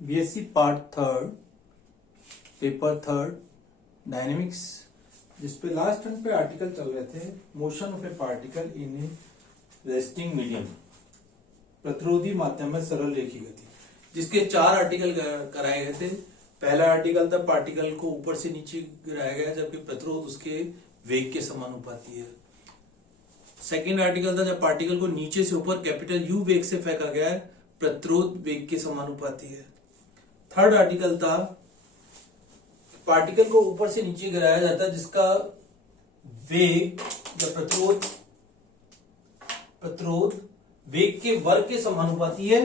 BSc part third paper third dynamics, जिसपे last turn पे article चल रहे थे motion of A particle in A resting medium, प्रतिरोधी माध्यम में सरल रेखी गति, जिसके 4 आर्टिकल कराए गए थे। पहला आर्टिकल था पार्टिकल को ऊपर से नीचे गिराया गया जबकि प्रतिरोध उसके वेग के समानुपाती है। सेकेंड आर्टिकल था जब पार्टिकल को नीचे से ऊपर कैपिटल यू वेग से फेंका गया है, प्रतिरोध वेग के समानुपाती है। थर्ड आर्टिकल था पार्टिकल को ऊपर से नीचे गिराया जाता है जिसका वेग या प्रतिरोध वेग के वर्ग के समानुपाती है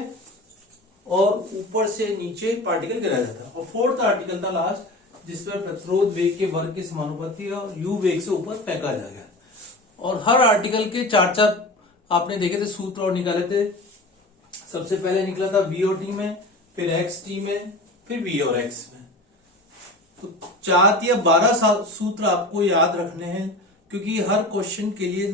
और ऊपर से नीचे पार्टिकल गिराया जाता है। और फोर्थ आर्टिकल था लास्ट जिसमें प्रतिरोध वेग के वर्ग के समानुपाती है और यू वेग से ऊपर फेंका जा गया। और हर आर्टिकल के 4 आपने देखे थे सूत्र और निकाले थे। सबसे पहले निकला था वी और टी में, फिर एक्स टी में, फिर वी और एक्स में। तो 4 या 12 सूत्र आपको याद रखने हैं क्योंकि हर क्वेश्चन के लिए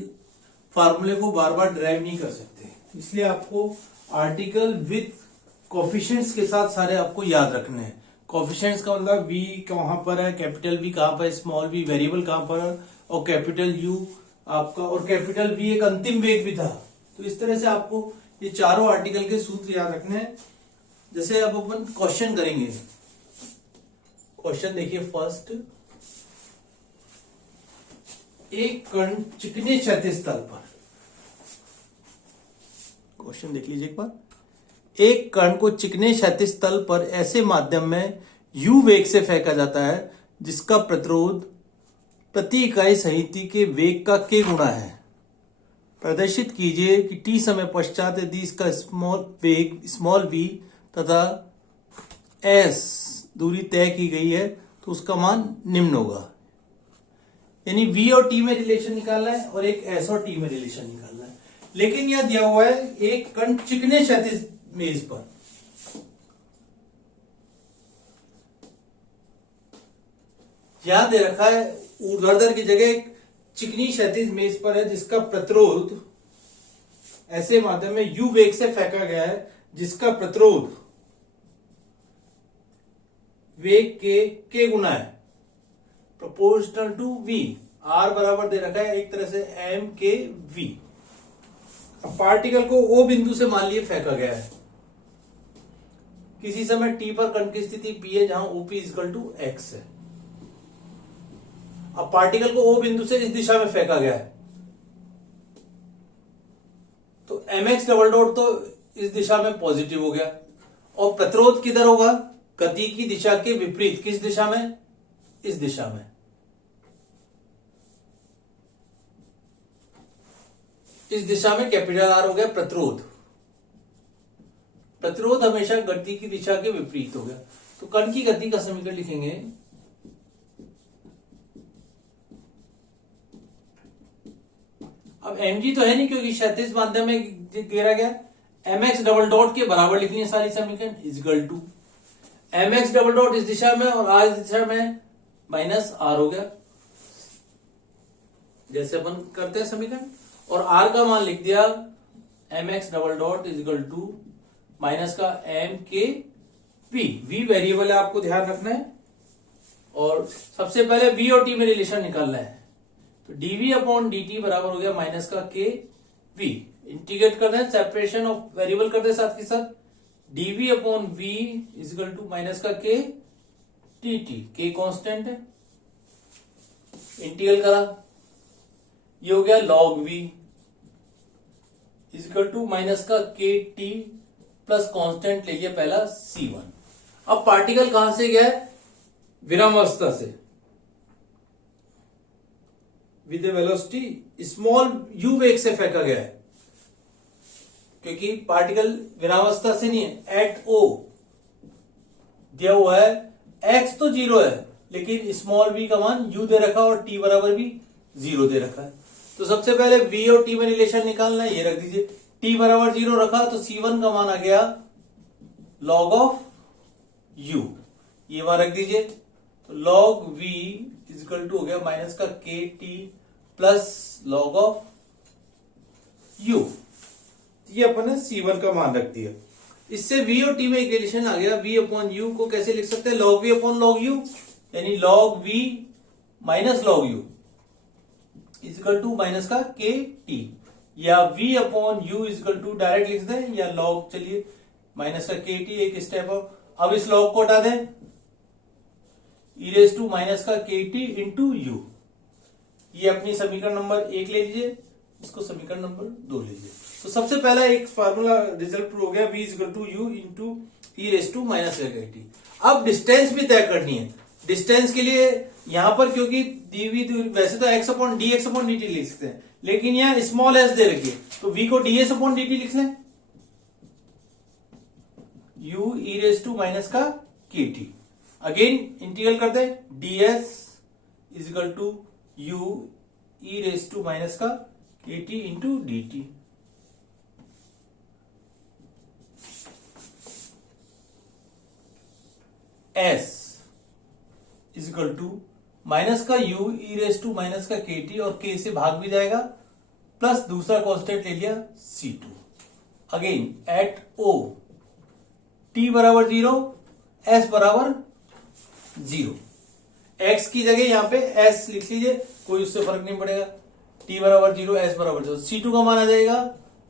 फार्मूले को बार बार ड्राइव नहीं कर सकते, इसलिए आपको आर्टिकल विथ कोफिशिएंट्स के साथ सारे आपको याद रखने हैं। कोफिशिएंट्स का मतलब वी कहां पर है, कैपिटल वी कहां पर है, स्मॉल वी वेरिएबल कहां पर है और कैपिटल यू आपका और कैपिटल वी एक अंतिम वेग भी था। तो इस तरह से आपको ये चारों आर्टिकल के सूत्र याद रखने हैं। जैसे अब अपन क्वेश्चन करेंगे। क्वेश्चन देखिए फर्स्ट, एक कण चिकने क्षैतिज तल पर, क्वेश्चन देख लीजिए एक बार। एक कण को चिकने क्षैतिज तल पर ऐसे माध्यम में u वेग से फेंका जाता है जिसका प्रतिरोध प्रति इकाई सहिति के वेग का k गुना है। प्रदर्शित कीजिए कि t समय पश्चात यदि इसका स्मॉल v तथा s दूरी तय की गई है तो उसका मान निम्न होगा। यानी v और t में रिलेशन निकालना है और एक s और t में रिलेशन निकालना है। लेकिन यह दिया हुआ है एक कण चिकने क्षैतिज मेज पर, यहां दे रखा है ऊर्ध्वाधर की जगह एक चिकनी क्षैतिज मेज पर है जिसका प्रतिरोध ऐसे माध्यम में u वेग से फेंका गया है जिसका प्रतिरोध वेग के k गुना है, प्रोपोर्शनल टू v। r बराबर दे रखा है एक तरह से m के v। अब पार्टिकल को o बिंदु से मान लिए फेंका गया है, किसी समय t पर कण की स्थिति p है जहां OP इक्वल टू x है। अब पार्टिकल को o बिंदु से इस दिशा में फेंका गया है तो mx डबल डॉट तो इस दिशा में पॉजिटिव हो गया और प्रतिरोध किधर होगा, गति की दिशा के विपरीत। किस दिशा में, इस दिशा में। इस दिशा में कैपिटल R हो गया प्रतिरोध। प्रतिरोध हमेशा गति की दिशा के विपरीत हो गया तो कण की गति का समीकरण लिखेंगे अब mg तो है नहीं क्योंकि क्षैतिज माध्यम में घेरा गया। mx डबल डॉट के बराबर लिखनी है सारी समीकरण equal to mx double dot इस दिशा में और r इस दिशा में माइनस r हो गया जैसे अपन करते हैं समीकरण। और r का मान लिख दिया mx double dot equal to minus का m के v। v वेरिएबल है, आपको ध्यान रखना है। और सबसे पहले v और t में रिलेशन निकालना है तो dv अपॉन dt बराबर हो गया माइनस का k v। इंटीग्रेट करना है, सेपरेशन ऑफ वेरिएबल करते हैं साथ के साथ। dv upon v equal to minus का k dt, k कांस्टेंट है। इंटीग्रल करा, ये हो गया log v equal to minus का k t प्लस कांस्टेंट ले लिया पहला c1। अब पार्टिकल कहां से गया है, विरामावस्था से, विद वेलोसिटी स्मॉल u वेग से फेंका गया है क्योंकि पार्टिकल विरामावस्था से नहीं है। एट o दिया हुआ है, x तो 0 है लेकिन स्मॉल v का मान u दे रखा और t बराबर भी 0 दे रखा है। तो सबसे पहले v और t में रिलेशन निकालना है, ये रख दीजिए। t बराबर 0 रखा तो c1 का मान आ गया log ऑफ u, ये वहां रख दीजिए। तो log v इक्वल टू हो गया माइनस का k t plus log of u, ये अपन ने c1 का मान रख दिया। इससे v और t में एक रिलेशन आ गया। v अपॉन u को कैसे लिख सकते हैं? log v upon log u, यानी log v minus log u equal to minus का के टी, या v upon u equal to direct लिख दें, या log, चलिए माइनस का के टी एक स्टेप और अब इस log को हटा दें, e रेस टू माइनस का के टी इंटू यू। ये अपनी समीकरण नंबर 1 ले लीजिए, इसको समीकरण नंबर 2 लीजिए। तो सबसे पहला एक फार्मूला रिजल्ट प्रूव हो गया, v equal to u into e raise to minus का के टी। अब डिस्टेंस भी तय करनी है। डिस्टेंस के लिए यहां पर क्योंकि दी हुई दूरी, वैसे तो x अपॉन डी टी लिख सकते हैं, लेकिन यहां स्मॉल s दे रखिए, तो v को ds अपॉन डी टी लिख लें, u e raise to minus का के टी। अगेन इंटीग्रल कर दे, ds equal to u e raise to minus का k t into d t. s equal to minus का u e raise to minus का k T, और k से भाग भी जाएगा, प्लस दूसरा कांस्टेंट ले लिया c2। Again eight o t बराबर 0, s बराबर 0। x की जगह यहां पे s लिख लीजिए, कोई उससे फर्क नहीं पड़ेगा। t बराबर 0, s बराबर 0, c2 का मान आ जाएगा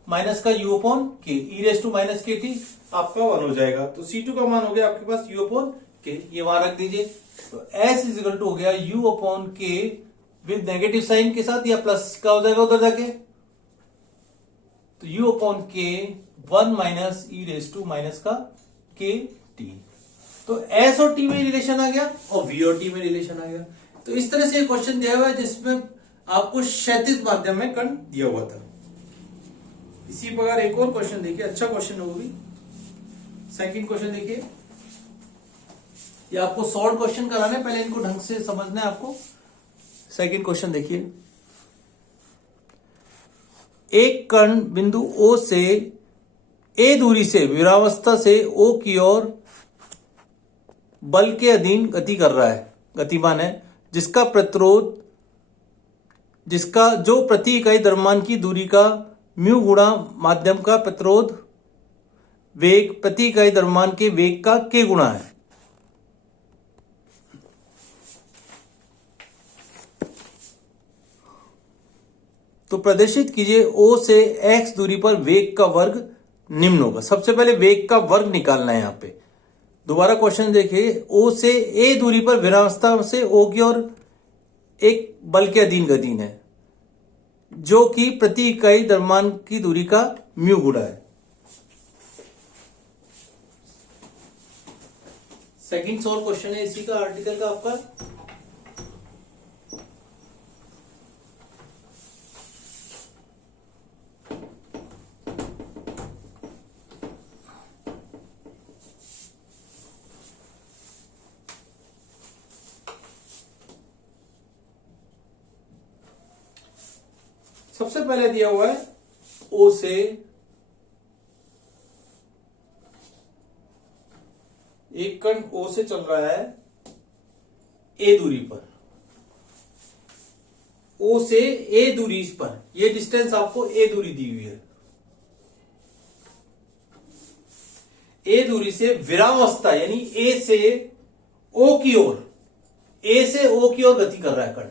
माइनस का u अपॉन के, ई रेस टू माइनस के टी आपका 1 हो जाएगा। तो c2 का मान हो गया आपके पास u अपॉन के, ये वहां रख दीजिए। तो s इजिकल टू हो गया u अपॉन के विद नेगेटिव साइन के साथ, या प्लस का हो जाएगा उधर जाके, तो u upon k 1 minus e raise to minus का के टी। तो s और t में रिलेशन आ गया और v और t में रिलेशन आ गया। तो इस तरह से क्वेश्चन दिया हुआ है जिसमें आपको क्षैतिज माध्यम में कण दिया हुआ था। इसी प्रकार एक और क्वेश्चन देखिए, अच्छा क्वेश्चन है वो भी। सेकंड क्वेश्चन देखिए, ये आपको शॉर्ट क्वेश्चन कराना है, पहले इनको ढंग से समझना है आपको। सेकंड क्वेश्चन देखिए, एक कण बिंदु O से A दूरी से विरावस्था से O की ओर बल के अधीन गति कर रहा है, गतिमान है, जिसका प्रतिरोध, जिसका जो प्रति इकाई द्रव्यमान की दूरी का म्यू गुणा माध्यम का प्रतिरोध वेग प्रति इकाई द्रव्यमान के वेग का k गुणा है। तो प्रदर्शित कीजिए O से x दूरी पर वेग का वर्ग निम्न होगा। सबसे पहले वेग का वर्ग निकालना है यहां पे। दोबारा क्वेश्चन देखिए, O से A दूरी पर विरावस्था से O की ओर एक बल के अधीन गति है, जो कि प्रति इकाई द्रव्यमान की दूरी का म्यू गुणा है। सेकंड सॉल्व क्वेश्चन है इसी का, आर्टिकल का आपका। सबसे पहले दिया हुआ है O से एक कण O से चल रहा है A दूरी पर, O से A दूरी पर, ये डिस्टेंस आपको A दूरी दी हुई है। A दूरी से विरामावस्था यानी A से O की ओर, A से O की ओर गति कर रहा है कण।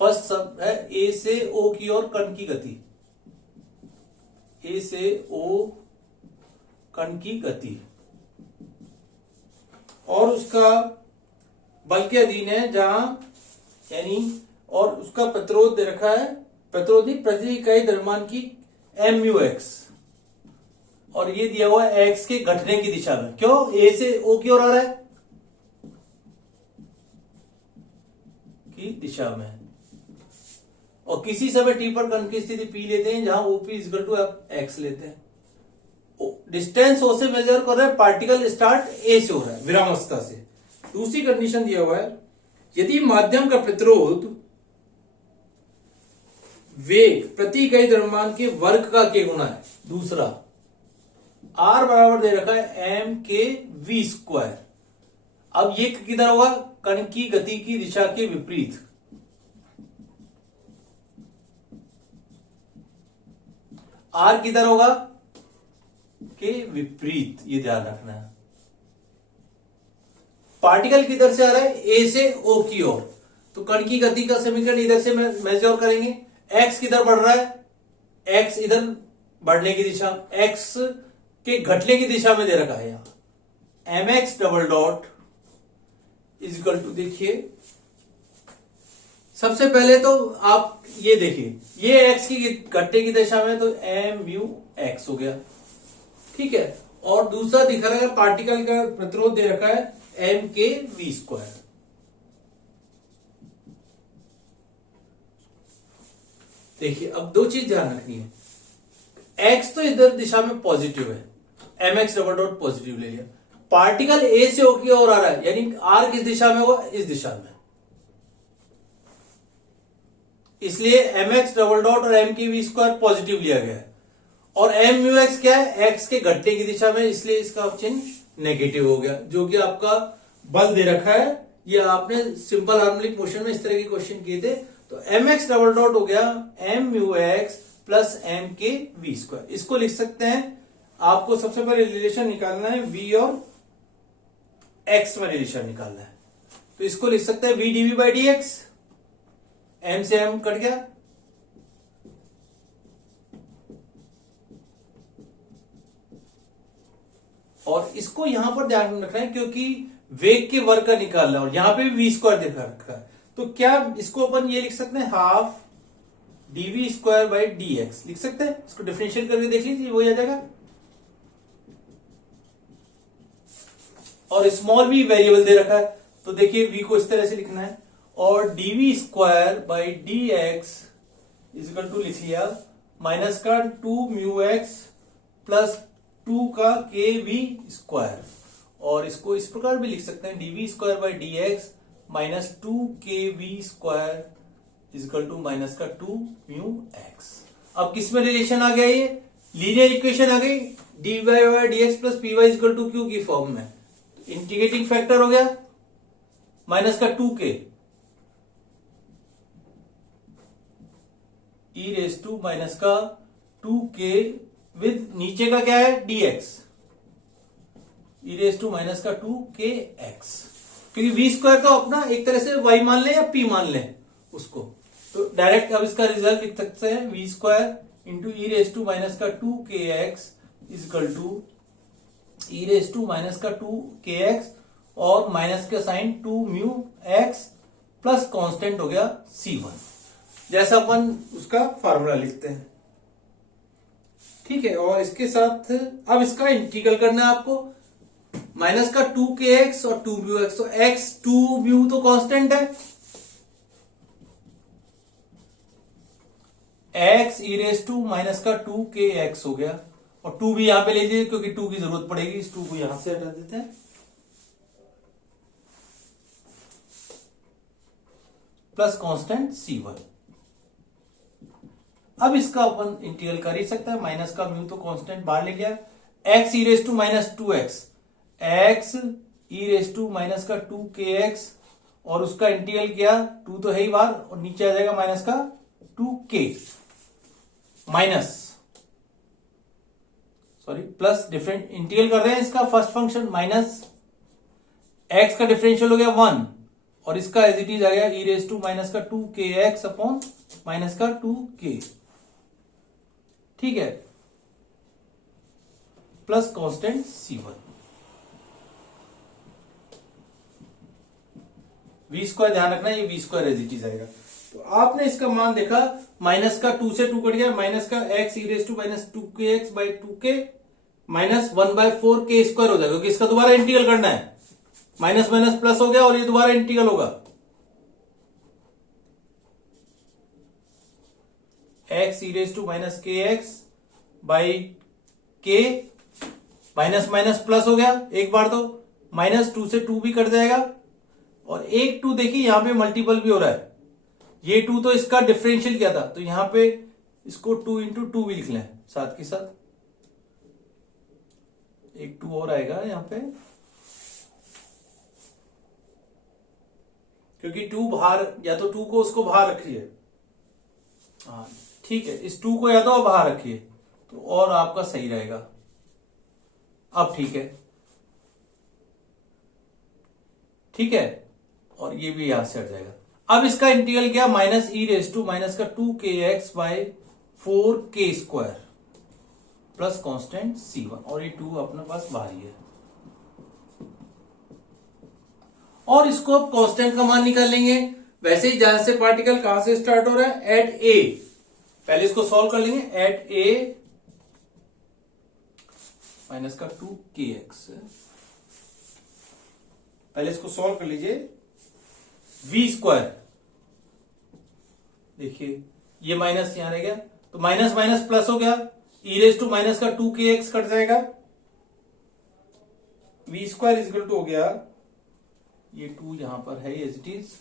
फर्स्ट सब है A से O की ओर कण की गति, A से O कण की गति, और उसका बल के अधीन है जहां, यानी, और उसका प्रतिरोध दे रखा है, प्रतिरोध नहीं, प्रति इकाई द्रव्यमान की MUX, और ये दिया हुआ है x के घटने की दिशा में। क्यों? A से O की ओर आ रहा है की दिशा में, और किसी समय t पर कण की स्थिति P लेते हैं जहां OP इक्वल टू x लेते हैं। डिस्टेंस O से मेजर कर रहे हैं, पार्टिकल स्टार्ट A से हो रहा है विरामावस्था से। दूसरी कंडीशन दिया हुआ है, यदि माध्यम का प्रतिरोध वेग प्रति इकाई द्रव्यमान के वर्ग का k गुना है। दूसरा R बराबर दे रखा है mkv²। अब ये किधर होगा? कण की गति की दिशा के विपरीत। R किधर होगा? के विपरीत, ये ध्यान रखना है। पार्टिकल किधर से आ रहा है? ए से ओ की ओर, तो कण की गति का समीकरण इधर से मेजर करेंगे। एक्स किधर बढ़ रहा है? एक्स इधर बढ़ने की दिशा, एक्स के घटने की दिशा में दे रखा है यहां। M x double dot is equal to, देखिए सबसे पहले तो आप ये देखिए, ये एक्स की घटने की दिशा में, तो एम म्यू एक्स हो गया, ठीक है। और दूसरा दिखा रहा है पार्टिकल का प्रतिरोध दे रखा है एम के वी स्क्वायर। देखिए अब दो चीज ध्यान रखनी है, एक्स तो इधर दिशा में पॉजिटिव है, m x double dot positive ले लिया, पार्टिकल ए से ओ की ओर आ रहा है, यानी आर किस दिशा में होगा? इस दिशा में, इसलिए एम एक्स डबल डॉट और एम की वी स्क्वायर पॉजिटिव लिया गया है। और एम म्यू एक्स क्या है? एक्स के घटने की दिशा में, इसलिए इसका चिन्ह नेगेटिव हो गया, जो कि आपका बल दे रखा है। ये आपने सिंपल हार्मोनिक मोशन में इस तरह के क्वेश्चन किए थे। तो एम एक्स डबल डॉट हो गया m mu x plus m k v square. इसको लिख सकते हैं, आपको सबसे पहले रिलेशन निकालना है, वी और एक्स में रिलेशन निकालना है। तो इसको लिख सकते हैं v dv by d x, m से एम कट गया, और इसको यहां पर ध्यान में रखना है क्योंकि वेग के वर्ग का निकालना है, और यहां पे भी वी स्क्वायर देखा रखा है। तो क्या इसको अपन ये लिख सकते हैं, half dv square by d x लिख सकते हैं। इसको डिफरेंशिएट करके देख लीजिए, वो आ जाएगा। और स्मॉल भी वेरिएबल दे रखा है, तो देखिए वी को इस तरह से लिखना है, और dv square by d x equal to लिख लिया माइनस का 2 म्यू एक्स प्लस 2 का के वी स्क्वायर, और इसको इस प्रकार भी लिख सकते हैं, dv square by d x minus 2 k v square equal to minus का 2 म्यू एक्स। अब किस में रिलेशन आ गया? ये लीनियर इक्वेशन आ गई, d y by d x plus p y equal to q की फॉर्म में। इंटीग्रेटिंग फैक्टर हो गया माइनस का 2 के ई रेस टू माइनस का 2 के विद नीचे का क्या है? dx e raise to minus का 2 के एक्स, क्योंकि वी स्क्वायर का अपना एक तरह से y मान ले या p मान ले उसको, तो डायरेक्ट अब इसका रिजल्ट लिख सकते हैं v square into e raise to minus का 2 k x equal to e raise to minus का 2 के एक्स और माइनस का sine 2 mu x plus constant हो गया c1, जैसा अपन उसका फार्मूला लिखते हैं, ठीक है। और इसके साथ अब इसका इंटीग्रल करना है आपको, माइनस का 2 के एक्स और 2 म्यू एक्स, तो एक्स 2 म्यू तो कांस्टेंट है, x e raise to minus का 2 के एक्स हो गया, और 2 भी यहां पे ले लीजिए क्योंकि 2 की जरूरत पड़ेगी, इस 2 को यहां से हटा देते हैं, प्लस कांस्टेंट c1। अब इसका अपन इंटीग्रल कर ही सकते हैं, माइनस का म्यू तो कांस्टेंट बाहर ले गया, x e raise to minus 2x, x e raise to minus का 2 के एक्स, और उसका इंटीग्रल किया, 2 तो है ही बाहर, और नीचे आ जाएगा माइनस का 2 के माइनस प्लस डिफरेंट इंटीग्रल कर रहे हैं इसका फर्स्ट फंक्शन, माइनस एक्स का डिफरेंशियल हो गया 1, और इसका एज इट इज आ गया ई रेस टू माइनस का 2 के एक्स अपॉन माइनस का 2 के, ठीक है, plus constant c1। We square ध्यान रखना, ये v square as it is आएगा। तो आपने इसका मान देखा, माइनस का 2 से 2 कट गया, माइनस का x e raise to minus 2 k x by 2 के माइनस 1/4 के स्क्वायर हो जाएगा, क्योंकि इसका दोबारा इंटीग्रल करना है, माइनस माइनस प्लस हो गया और ये दोबारा इंटीग्रल होगा, x e raise to minus k x by k minus minus plus हो गया एक बार, तो माइनस 2 से 2 भी कट जाएगा, और एक 2 देखिए यहां पे मल्टीपल भी हो रहा है, ये 2 तो इसका डिफरेंशियल किया था, तो यहां पे इसको 2 इंटू 2 भी लिख लें साथ के साथ, एक 2 और आएगा यहां पे, क्योंकि 2 बाहर, या तो 2 को उसको बाहर रखिए, हाँ ठीक है, इस 2 को या तो बाहर रखिए तो और आपका सही रहेगा, अब ठीक है, ठीक है, और ये भी यहां से हट जाएगा। अब इसका इंटीग्रल क्या, minus e raise to minus का 2kx bye 4k square plus constant c1, और ये 2 अपने पास बाहर ही है। और इसको अब कांस्टेंट का मान निकाल लेंगे। वैसे ही जहां से पार्टिकल कहां से स्टार्ट हो रहा है, एट ए, पहले इसको सॉल्व कर लेंगे। एट ए माइनस का 2kx, पहले इसको सॉल्व कर लीजिए। v स्क्वायर, देखिए ये माइनस यहां रह गया, तो माइनस माइनस प्लस हो गया, ई रेस टू माइनस का 2kx कट जाएगा, v स्क्वायर इजकल टू हो गया, ये 2 यहां पर है एज इट इज,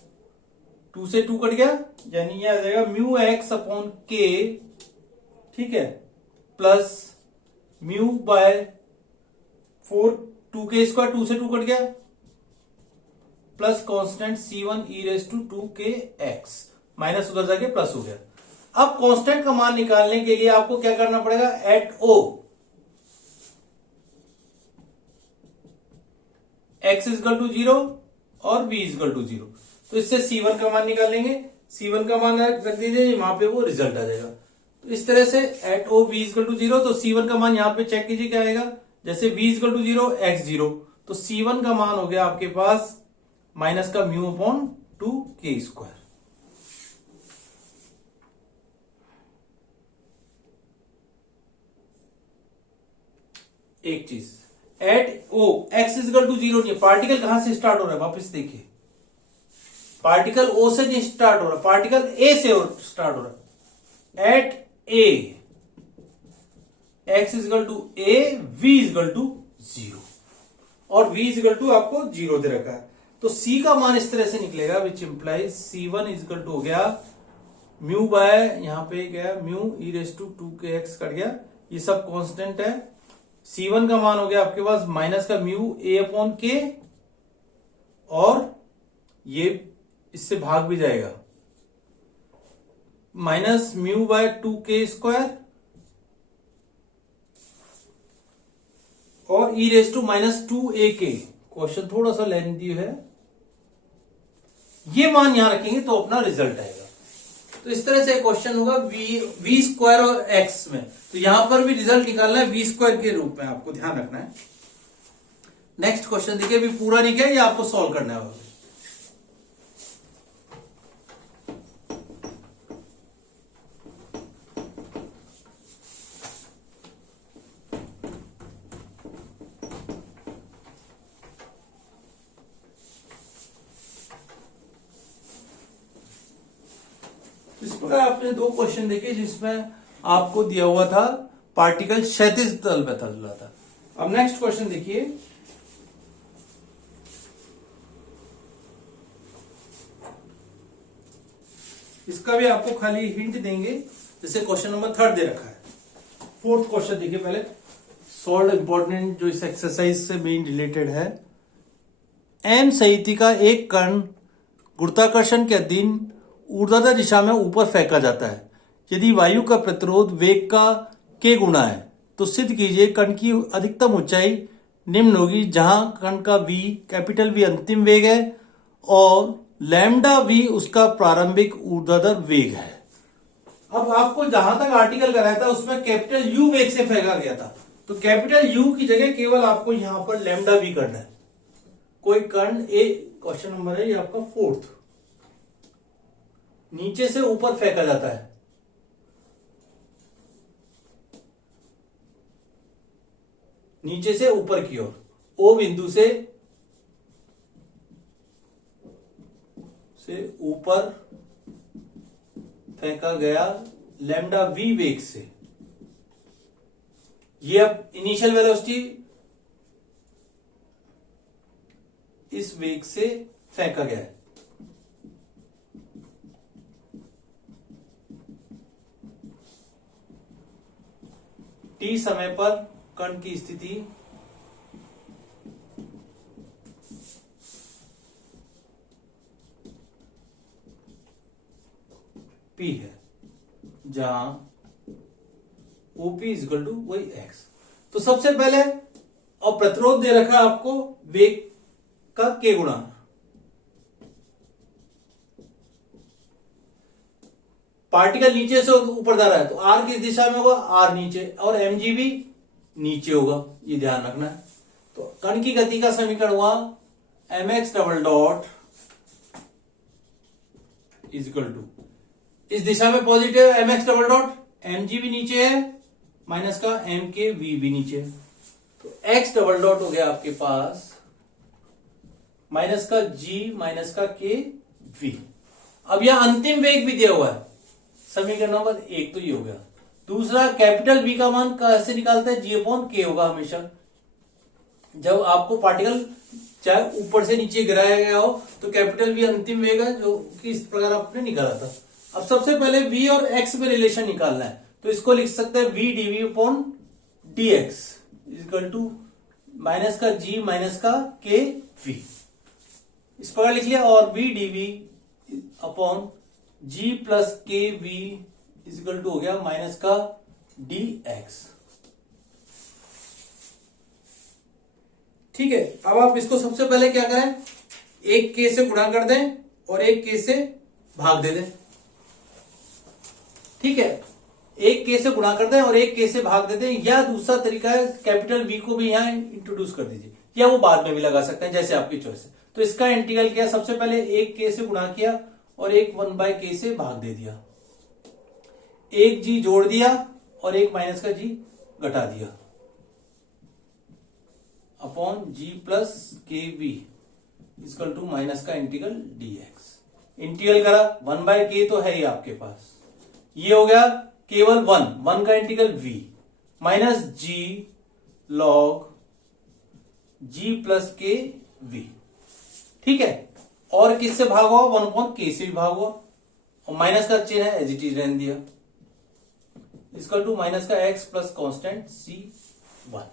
2 से 2 कट गया, यानी ये आ जाएगा म्यू एक्स अपॉन के, ठीक है, plus mu by 4 2k square, 2 से 2 कट गया, plus constant c1 e raise to 2kx, minus उधर जाके प्लस हो गया। अब कांस्टेंट का मान निकालने के लिए आपको क्या करना पड़ेगा, at o x equal to 0 और v इजकल टू 0, तो इससे c1 का मान निकालेंगे। c1 का मान रख दीजिए, वहां पे वो रिजल्ट आ जाएगा। तो इस तरह से at o v equal to 0, तो c1 का मान यहां पे चेक कीजिए क्या आएगा, जैसे v इजकल टू 0 x 0, तो c1 का मान हो गया आपके पास माइनस का म्यू अपॉन 2k स्क्वायर। एक चीज, at o x equal to 0 नहीं, पार्टिकल कहां से स्टार्ट हो रहा है, वापस देखिए, पार्टिकल ओ से नहीं स्टार्ट हो रहा, पार्टिकल ए से स्टार्ट हो रहा है। At a x equal to a, v equal to 0, और v इजकल टू आपको 0 दे रखा है, तो c का मान इस तरह से निकलेगा, which implies c1 is equal to हो गया म्यू बाय, यहां पे गया mu e raise to 2kx cut गया, ये सब कांस्टेंट है। c1 का मान हो गया आपके पास माइनस का म्यू a अपॉन के, और ये इससे भाग भी जाएगा, minus mu by 2k square, और E raise to minus 2ak। Question थोड़ा सा लेंथी है, ये मान यहां रखेंगे तो अपना रिजल्ट आएगा। तो इस तरह से क्वेश्चन होगा वी स्क्वायर और एक्स में, तो यहां पर भी रिजल्ट निकालना है वी स्क्वायर के रूप में, आपको ध्यान रखना है। नेक्स्ट क्वेश्चन देखिए, अभी पूरा नहीं किया, ये आपको सॉल्व करना है। इस प्रकार आपने 2 क्वेश्चन देखे जिसमें आपको दिया हुआ था पार्टिकल क्षैतिज तल में चल रहा था। अब नेक्स्ट क्वेश्चन देखिए, इसका भी आपको खाली हिंट देंगे, जैसे क्वेश्चन नंबर 3 दे रखा है। 4th क्वेश्चन देखिए पहले, सॉल्व इंपॉर्टेंट जो इस एक्सरसाइज से मेन रिलेटेड है। एम संयुति का एक कण गुरुत्वाकर्षण के अधीन ऊर्ध्वाधर दिशा में ऊपर फेंका जाता है। यदि वायु का प्रतिरोध वेग का k गुना है तो सिद्ध कीजिए कण की अधिकतम ऊंचाई निम्न होगी, जहां कण का v कैपिटल V अंतिम वेग है और लैम्डा v उसका प्रारंभिक ऊर्ध्वाधर वेग है। अब आपको जहां तक आर्टिकल कराया था उसमें कैपिटल U वेग से फेंका गया था, तो कैपिटल U की जगह केवल आपको यहां पर लैम्डा v करना है। कोई कण, ए क्वेश्चन नंबर है ये आपका 4th, नीचे से ऊपर फेंका जाता है, नीचे से ऊपर की ओर, ओ बिंदु से ऊपर फेंका गया लैम्डा वी वेग से। ये अब इनिशियल वेलोसिटी इस वेग से फेंका गया है। टी समय पर कण की स्थिति P है, जहां OP इजकल टू वही X। तो सबसे पहले प्रतिरोध दे रखा है आपको वेग का के गुणा, पार्टिकल नीचे से ऊपर जा रहा है तो आर किस दिशा में होगा, आर नीचे, और mg भी नीचे होगा, ये ध्यान रखना है। तो कण की गति का समीकरण हुआ mx double dot is equal to, इस दिशा में positive mx double dot, mg भी नीचे है, माइनस का m के v भी नीचे है, तो x डबल डॉट हो गया आपके पास माइनस का g माइनस का k v। अब यह अंतिम वेग भी दिया हुआ है, समीकरण नंबर 1 तो ये हो गया। दूसरा, कैपिटल V का मान कैसे निकालते हैं, g अपॉन k होगा हमेशा। जब आपको पार्टिकल चाहे ऊपर से नीचे गिराया गया हो तो कैपिटल V अंतिम वेग है, जो कि इस प्रकार आपने निकाला था। अब सबसे पहले V और x में रिलेशन निकालना है, तो इसको लिख सकते हैं v dv upon dx equal to minus का g माइनस का k v, इस प्रकार लिख लिया। और v dv upon g plus के वी इजिकल टू हो गया माइनस का dx। ठीक है, अब आप इसको सबसे पहले क्या करें, एक k से गुणा कर दें और एक k से भाग दे दें। ठीक है, एक k से गुणा कर दें और एक k से भाग दे दें, या दूसरा तरीका है कैपिटल V को भी यहां इंट्रोड्यूस कर दीजिए, या वो बाद में भी लगा सकते हैं, जैसे आपकी चॉइस है। तो इसका इंटीग्रल किया, सबसे पहले एक k से गुणा किया और एक 1/k से भाग दे दिया, एक g जोड़ दिया और एक माइनस का g घटा दिया, अपॉन g प्लस के वी इक्वल टू माइनस का इंटीग्रल dx। इंटीग्रल करा, 1/k तो है ही आपके पास, ये हो गया केवल 1 का integral v minus g log g plus के वी। ठीक है, और किससे भाग हुआ, 1/k से भी भाग हुआ, और माइनस का चिन्ह है एज इट इज रहने दिया, इक्वल टू माइनस का x प्लस कॉन्स्टेंट c1।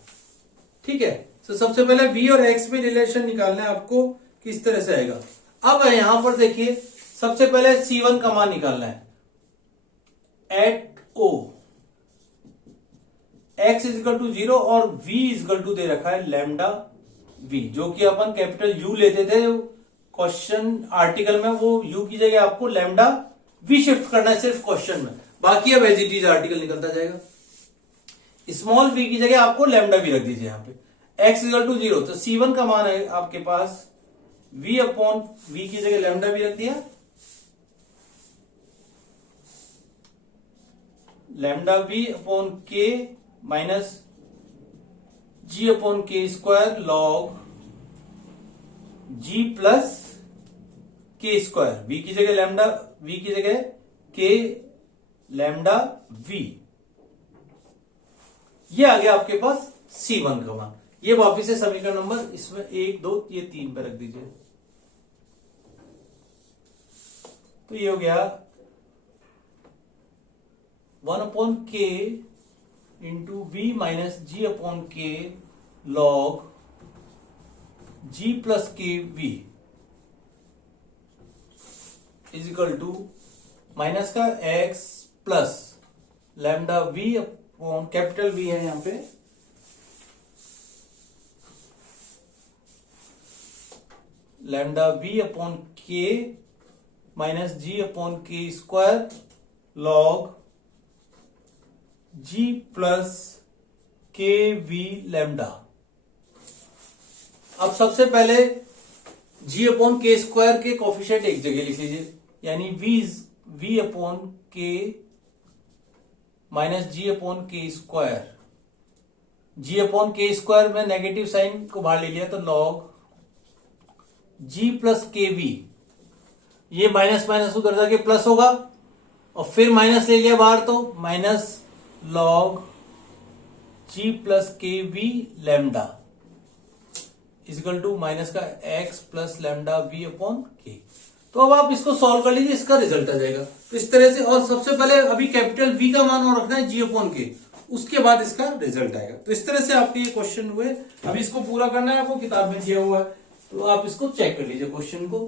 ठीक है, तो सबसे पहले v और x में रिलेशन निकालना है आपको, किस तरह से आएगा। अब यहां पर देखिए, सबसे पहले c1 का मान निकालना है at o, x equal to 0 और v इक्वल टू दे रखा है लैम्डा v, जो कि अपन कैपिटल U लेते थे क्वेश्चन आर्टिकल में, वो U की जगह आपको लैम्डा v शिफ्ट करना है सिर्फ क्वेश्चन में, बाकी अब एज इट इज आर्टिकल निकलता जाएगा। स्मॉल v की जगह आपको लैम्डा v रख दीजिए यहाँ पे, x इक्वल टू 0, तो c1 का मान है आपके पास v अपॉन v की जगह लैम्डा v रख दिया, lambda v upon k minus g upon k square log g plus के स्क्वायर, v की जगह लैम्डा, v की जगह k लैम्डा v, ये आ गया आपके पास c1 का मान। ये वापिस से समीकरण नंबर इसमें 1 2 ये 3 पे रख दीजिए, तो ये हो गया 1/k into v minus g upon k log g plus के V is equal to minus का x plus lambda v upon capital V है यहां पे, lambda v upon k minus g upon k square log g plus के we lambda. अब सबसे पहले g upon K square के कोफिशिएंट एक जगह लिख लीजिए, यानी v upon K minus g upon K square, g upon K square में नेगेटिव साइन को बाहर ले लिया तो लॉग g प्लस के वी, ये माइनस माइनस उधर जाके प्लस होगा, और फिर माइनस ले लिया बाहर तो माइनस लॉग g प्लस के we lambda equal to minus का x plus lambda v upon k. तो अब आप इसको सॉल्व कर लीजिए, इसका रिजल्ट आ जाएगा। तो इस तरह से, और सबसे पहले अभी कैपिटल V का मान और रखना है g अपॉन के, उसके बाद इसका रिजल्ट आएगा। तो इस तरह से आपके ये क्वेश्चन हुए। अभी इसको पूरा करना है, आपको किताब में दिया हुआ है, तो आप इसको चेक कर लीजिए क्वेश्चन को।